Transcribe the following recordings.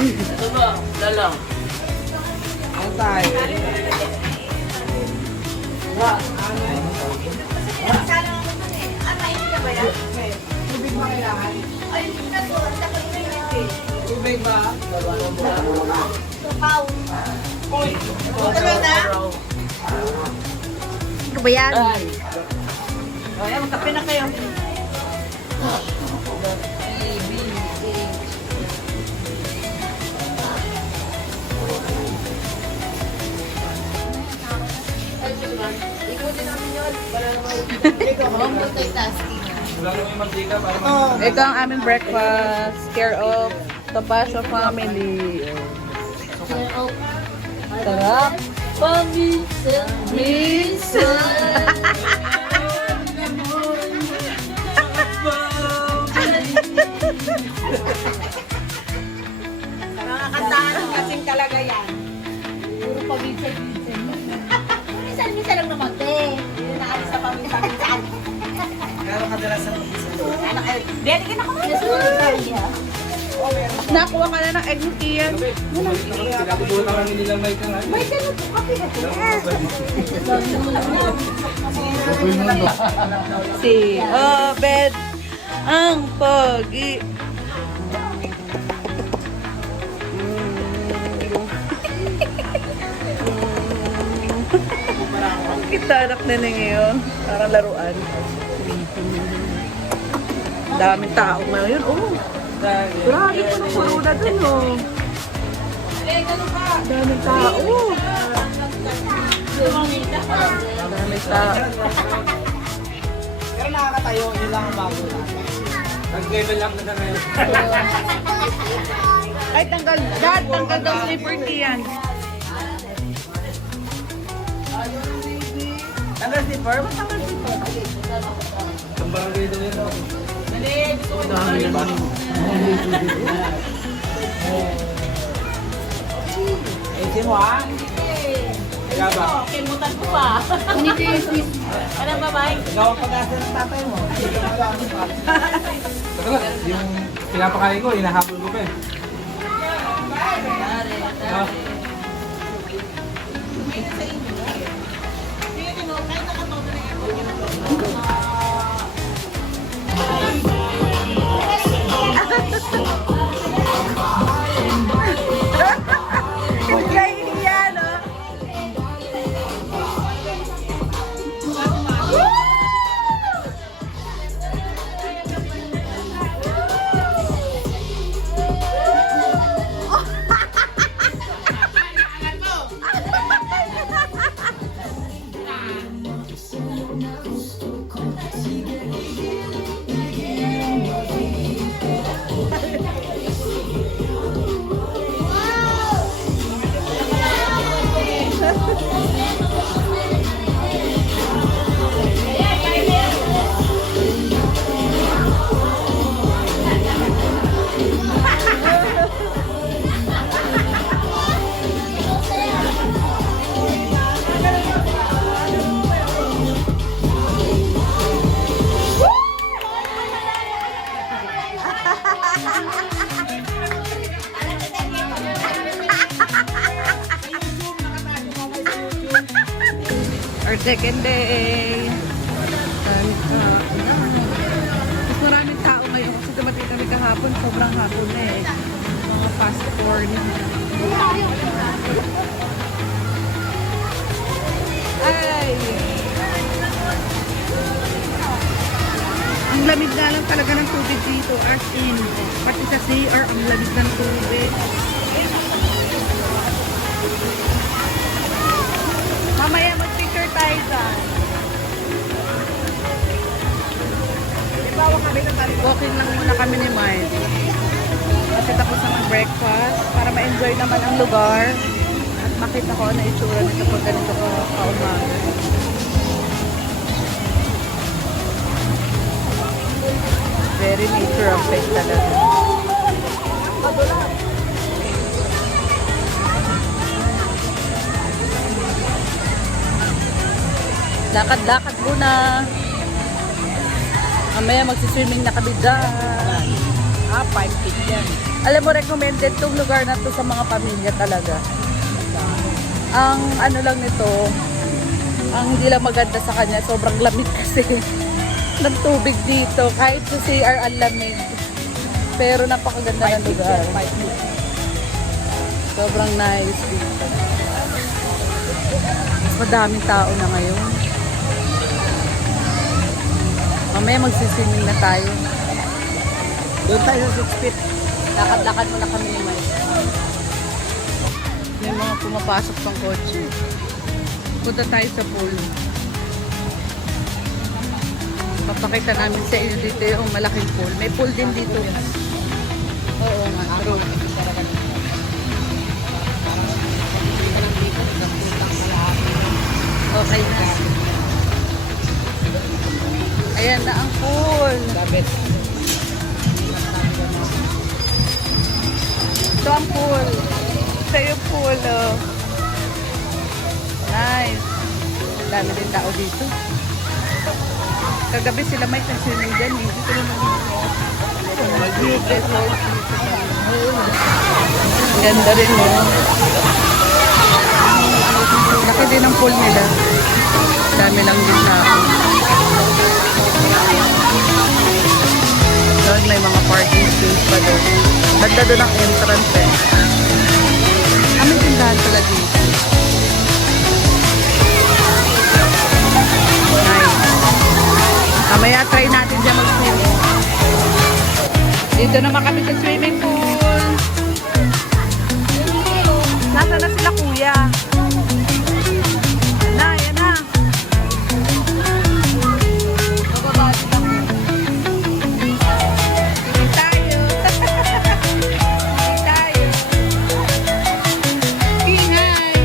Ito ba? Lalang. Ang tayo. Tubig ba kailangan? Tubig ba? Tupaw. Uy! Ano ba yan? Ay! Ay, magkape na kayo. Multitasking. Ito ang aming breakfast. Care of Topacio family. Sarap. Paminsan. Mga kantahan ng kasing kalagayan. Puro paminsan-minsan. Minsan-minsan lang naman, te. Hindi na alis sa paminsan-minsan. Pero kadalasan ng isa doon. Dali ka na kung nasulit sa iya. Nakuha ka na ng egg ni Kian. Pinakubutan kami nilang may kang May ganun po kape na te. Si Obed ang pogi. Ang kita anak na ngayon. Parang laruan. Daming tao ngayon. Oh, grabe po ng corona dun, oh. Daming tao. Daming tao. Pero nakakatayo, yun lang ang bago na. Nag-level up na ngayon. Ay, tanggal. Dad, tanggal daw slipper niyan. Tanggal slipper? Ba't tanggal slipper? Ang barangay daw yan. Dami na ba? Eh, mo ah? Kaya ba? Kimutan ko pa. Anong babae? Ikaw ang pag-asa ng tatay mo. Teka lang, yung pinapakain ko, hinahabol ko pa eh. Ah. Kaya no? Our second day. Mas maraming tao ngayon kasi dumating kami kahapon. Sobrang hapon na eh. Mga fast food. Ay! Ang lamig nga lang talaga ng tubig dito. As in, pati sa CR, ang lamig ng tubig. Mamaya mag-picture tayo dyan. Walking lang muna kami ni Mike. Kasi tapos na mag-breakfast para ma-enjoy naman ang lugar. At makita ko ano itsura nito pag ganito ko kaumaga. Very nature ang place talaga. Lakad-lakad muna. Mamaya magsiswimming na kami dyan. 5 feet yan. Alam mo, recommended tong lugar na to sa mga pamilya talaga. Ang ano lang nito, ang hindi lang maganda sa kanya, sobrang lamig kasi ng tubig dito. Kahit sa CR ang lamig. Pero napakaganda ng lugar. Sobrang nice dito. Mas madaming tao na ngayon. Mamaya magsiswimming na tayo. Doon tayo sa 6 feet. Lakad-lakad muna kami ni Mike. May mga pumapasok pang kotse. Punta tayo sa pool. Papakita namin sa inyo dito yung malaking pool. May pool din dito. Oo nga, true. Okay na. Ayan na ang pool. Dabit. Ito ang pool. Ito yung pool, oh. Nice. Dami din tao dito. Kagabi sila may swimming dyan. Dito naman ganda rin, oh. Laki din ang pool nila. Dami lang din tao. Doon may mga parking space pa doon. Banda doon ang entrance eh. May tindahan pala dito. Nice. Mamaya try natin dyan mag-swimming. Dito naman kami sa swimming pool. Nasa na sila kuya? Yan na. Bababa sila. Hindi tayo. Hindi tayo. Ingay.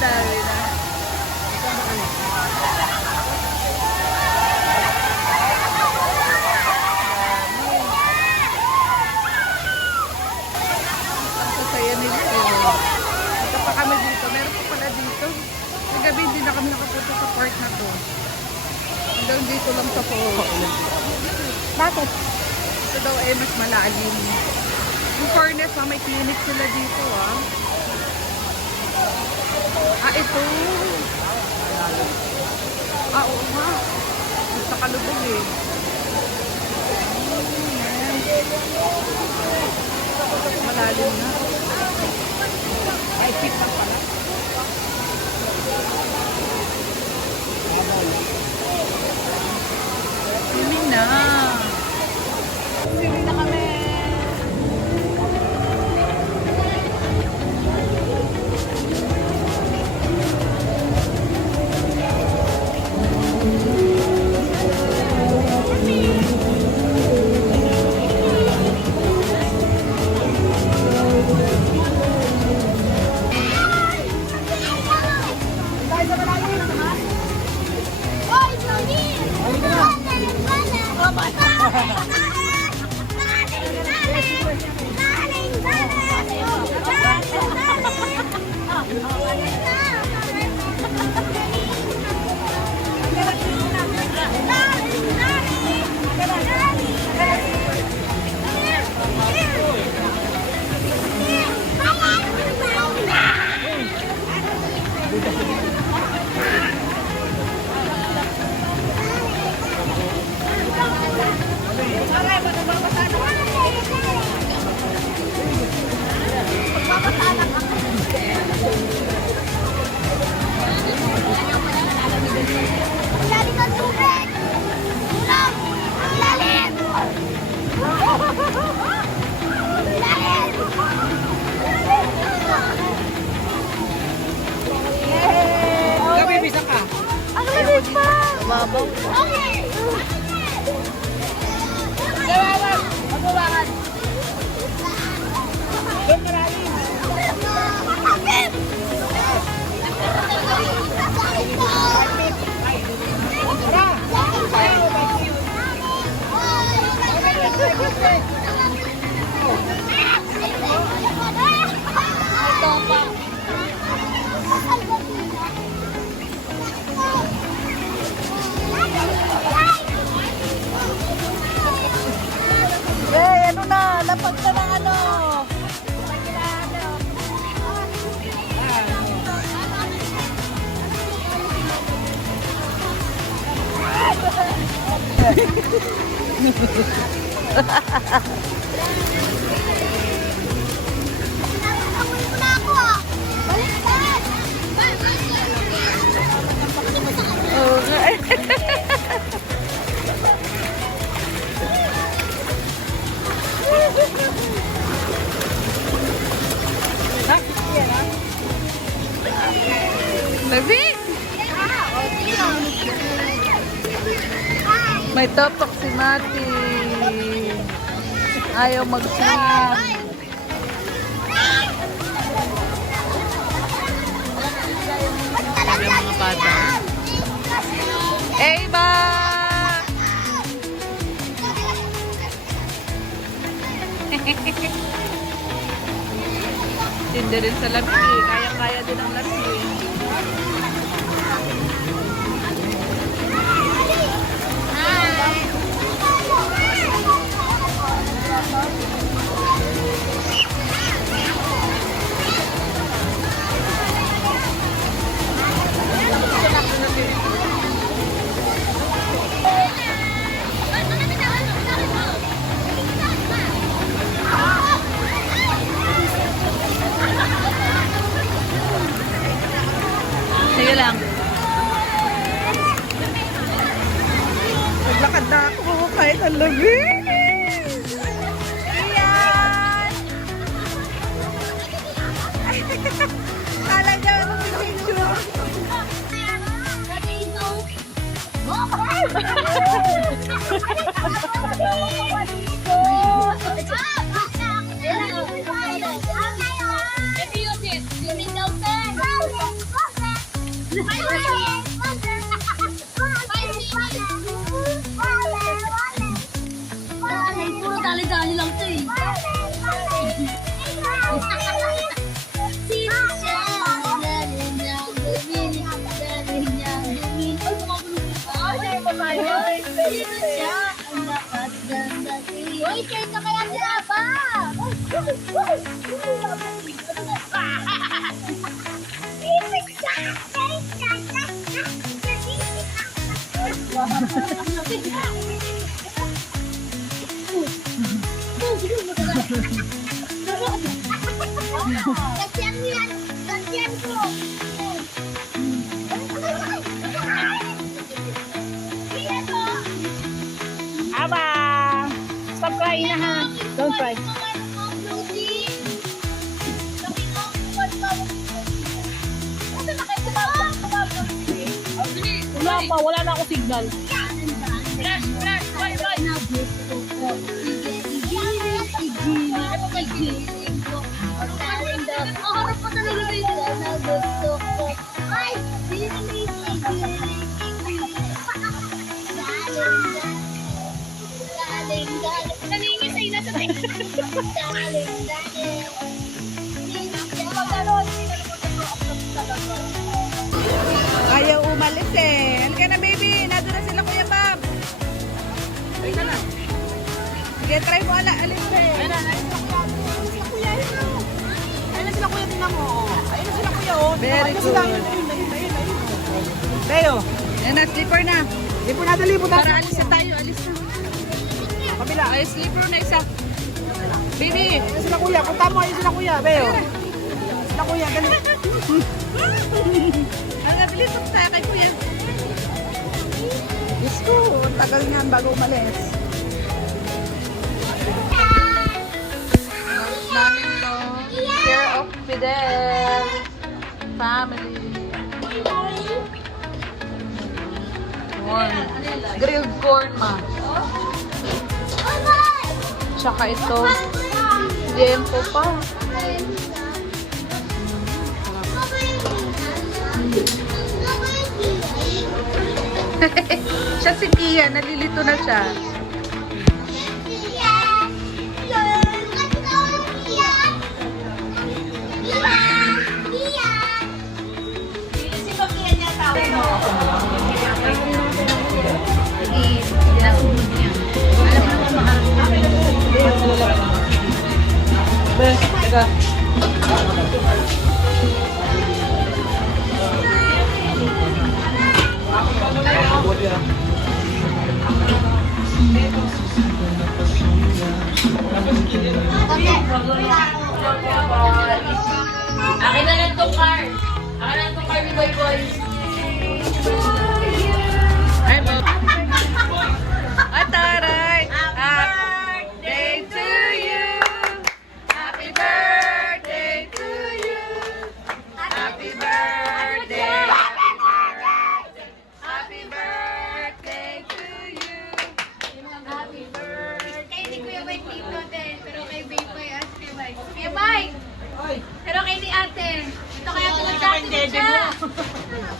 dami na. Ang sasaya nito. Ito pa kami dito. Meron pa pala dito. Kagabi hindi na kami nakapunta sa park na to. Hanggang dito lang sa falls. Bakit? Ito daw ay mas malalim. In fairness, may clinic sila dito ito. Oo nga. Mas nakalubog eh. Malalim na. Ay, fit lang pala. Swimming na. Swimming na kami. Mababaw. Magbabangan. Doon marami. Yay, ano na? Lapag na ng ano? Baby! May topak si Mati. Ayaw mag-swim. Yung mga bata. Eva! Hindi rin sa labi. Kaya-kaya din ang labi. Sige lang. Naglakad na ako kahit ang labi. Iyan! Kala niya ako picture. Ito yun, sis. Swimming daw, sir. Uy, turn na kaya si Aba! Kasihan mo yan! Kasihan ko! Aba! Stop crying na ha. Don't cry. Wala na ako signal. Flash, flash, bye, bye. Harap pa talaga rin na gusto ko. Ay! Naningisay na sa tayo. Ayaw umalis eh. Halika na baby. Nandun na sila Kuya Bob. Ayun na. Sige, try mo alis eh. Ayun na sila kuya. Ayun na sila kuya, tingnan mo. Ayun na sila kuya, oh. Very Ayun sila, good. ayun. Beo. Yan na, slipper na. Di po nadali po tayo. Para alis na tayo, alis na. Kabila. Ay, slipper na isa. Baby. Ayun sila kuya. Punta mo, ayun sila kuya. Beo. Sila kuya, dali. Ang nabilis ako tayo kay Kuya. Diyos ko, ang tagal nga bago umalis. Namin to. Care of Fidel. Family. Corn. Grilled corn ma. Tsaka ito. Liempo pa. Siya si Kia, nalilito na siya. Be, teka. Akin na lang tong car. Akin na lang tong car ni Boy Boy. Ay, Bob. Ay, taray. Happy birthday to you. Happy birthday to you. Happy birthday. Happy birthday to you. Happy birthday. Kay ni Kuya Bay dito din. Pero kay Bay Bay at Kuya Bay. Kuya Bay! Pero kay ni ate. Ito kaya pinagdati siya.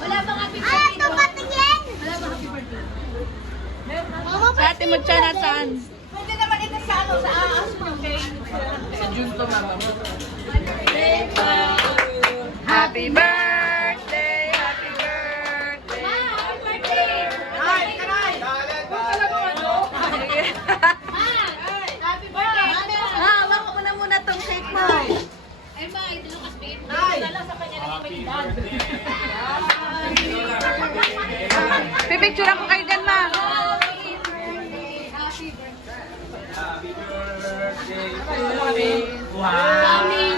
Wala bang happy birthday? Ah, ito patingin! Wala bang happy birthday? Sa ate mo siya nasaan? Pwede naman ito sa ano, sa aas mo. Sa June to, mama. Happy birthday, happy birthday. Happy birthday! Ay, kanay! Happy birthday! Hawak mo na muna tong cake mo. Ay, ma, ito Lucas Babe. Ay! Ito lang sa kanya lang yung edad. Pipicture ako kayo dyan, ma. Happy birthday. Wow! Coming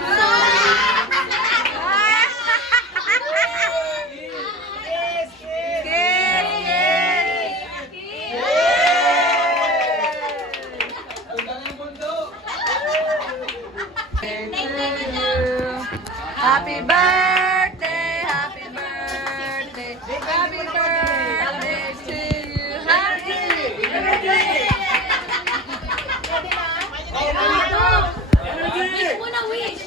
Happy birthday, happy birthday, happy birthday to you. Happy birthday. Wish muna, wish.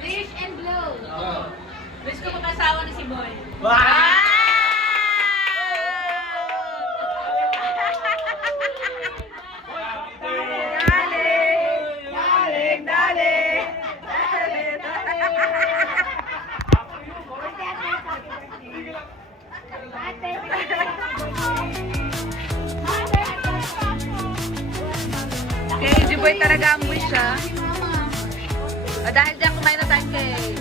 Wish and blow. Wish ko magkasawa na si Boy. Daling, daling. Ate. Beboy talaga ang wish, ha? Dahil diyan kumain na tayong cake.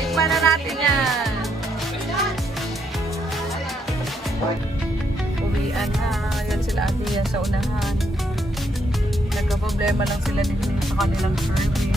Tikman na natin yan. Uwian na. Yan sila ate yan sa unahan. Nagka-problema lang sila nila sa kanilang service.